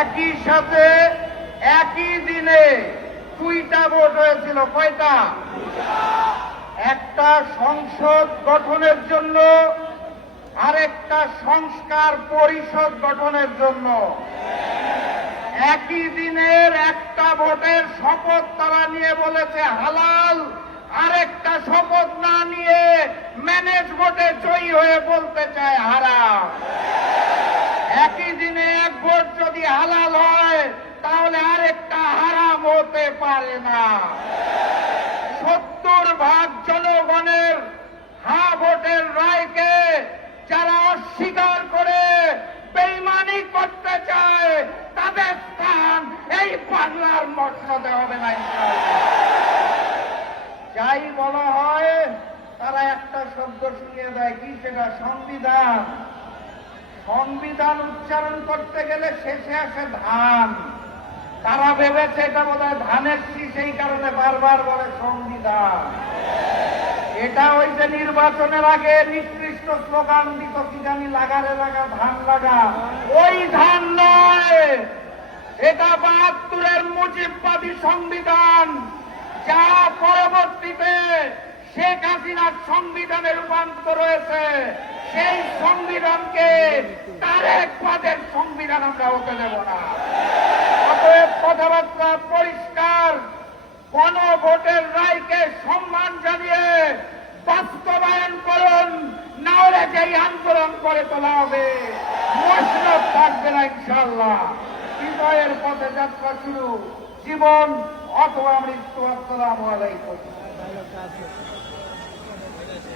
একই সাথে একই দিনে দুইটা ভোট হয়েছিল। কয়টা? একটা সংসদ গঠনের জন্য, আরেকটা সংস্কার পরিষদ গঠনের জন্য। একই দিনের একটা ভোটের শপথ তারা নিয়ে বলেছে হালাল, আরেকটা শপথ না নিয়ে ম্যানেজ ভোটে জয়ী হয়ে বলতে চায় হারাম। একই দিনে এক ভোট যদি হালাল হয় তাহলে আরেকটা হারাম হতে পারে না। 70% জনগণের হ্যাঁ ভোটের রায়কে যারা অস্বীকার করে বেঈমানি করতে চায় তাদের স্থান এই বাংলার মসনদে হবে না ইনশাআল্লাহ। যাই বলা হয় তারা একটা শব্দ শুনিয়ে দেয়, কি সেটা? সংবিধান। সংবিধান উচ্চারণ করতে গেলে শেষে আসে ধান। তারা ভেবেছে এটা বোধহয় ধানের শীষ, এই কারণে বারবার বলে সংবিধান। এটা ওই যে নির্বাচনের আগে নিকৃষ্ট স্লোগান দিত, কি জানি, লাগারে লাগা ধান লাগা, ওই ধান নয়। এটা ৭২-এর মুজিববাদী সংবিধান, যা পরবর্তীতে শেখ হাসিনার সংবিধানে রূপান্তর হয়েছে। সেই সংবিধানকে তারেক বাদের সংবিধান আমরা হতে দেব না। অতএব কথাবার্তা পরিষ্কার, গণভোটের রায়কে সম্মান জানিয়ে বাস্তবায়ন করুন, না হলে যেই আন্দোলন করে তোলা হবে মসনদ থাকবে না ইনশাআল্লাহ। বিজয়ের পথে যাত্রা শুরু, জীবন অথবা মৃত্যু। আসসালামু আলাইকুম।